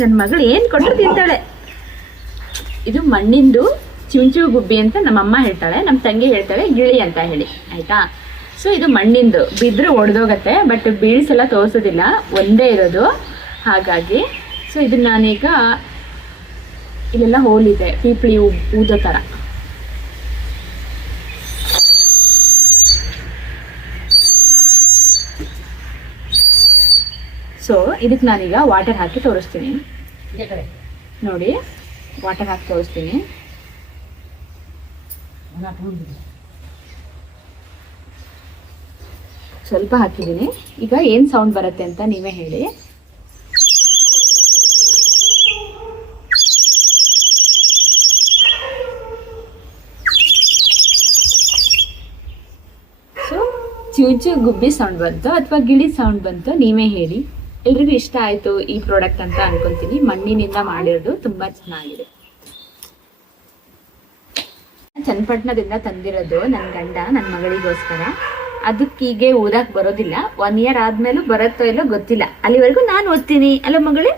ನನ್ನ ಮಗಳು ಏನ್ ಕೊಟ್ಟರು ತಿಂತಾಳೆ. ಇದು ಮಣ್ಣಿಂದು ಚಿಂಚು ಗುಬ್ಬಿ ಅಂತ ನಮ್ಮಮ್ಮ ಹೇಳ್ತಾಳೆ, ನಮ್ಮ ತಂಗಿ ಹೇಳ್ತಾಳೆ ಗಿಳಿ ಅಂತ ಹೇಳಿ, ಆಯ್ತಾ. ಸೊ ಇದು ಮಣ್ಣಿಂದು, ಬಿದ್ರೆ ಒಡೆದೋಗತ್ತೆ, ಬಟ್ ಬೀಳ್ಸೆಲ್ಲ ತೋರಿಸೋದಿಲ್ಲ, ಒಂದೇ ಇರೋದು, ಹಾಗಾಗಿ. ಸೊ ಇದನ್ನ ನಾನೀಗ ಇಲ್ಲೆಲ್ಲ ಹೋಲಿದೆ, ಪೀಪಳಿ ಊದೋ ಥರ. ಸೊ ಇದಕ್ಕೆ ನಾನೀಗ ವಾಟರ್ ಹಾಕಿ ತೋರಿಸ್ತೀನಿ ನೋಡಿ. ವಾಟರ್ ಹಾಕಿ ತೋರಿಸ್ತೀನಿ. ಸ್ವಲ್ಪ ಹಾಕಿದ್ದೀನಿ. ಈಗ ಏನು ಸೌಂಡ್ ಬರುತ್ತೆ ಅಂತ ನೀವೇ ಹೇಳಿ. ಸೊ ಚೂಚು ಗುಬ್ಬಿ ಸೌಂಡ್ ಬಂತು ಅಥವಾ ಗಿಳಿ ಸೌಂಡ್ ಬಂತು, ನೀವೇ ಹೇಳಿ. ಎಲ್ರಿಗೂ ಇಷ್ಟ ಆಯ್ತು ಈ ಪ್ರಾಡಕ್ಟ್ ಅಂತ ಅನ್ಕೊಂತೀನಿ. ಮಣ್ಣಿನಿಂದ ಮಾಡಿರೋದು ತುಂಬಾ ಚೆನ್ನಾಗಿದೆ. ಚನ್ನಪಟ್ಟಣದಿಂದ ತಂದಿರೋದು ನನ್ನ ಗಂಡ ನನ್ನ ಮಗಳಿಗೋಸ್ಕರ. ಅದಕ್ಕೀಗೆ ಊದಕ್ ಬರೋದಿಲ್ಲ, 1 ಇಯರ್ ಆದ್ಮೇಲೂ ಬರುತ್ತೋ ಇಲ್ಲೋ ಗೊತ್ತಿಲ್ಲ. ಅಲ್ಲಿವರೆಗೂ ನಾನು ಓದ್ತೀನಿ ಅಲ್ಲ ಮಗಳೇ.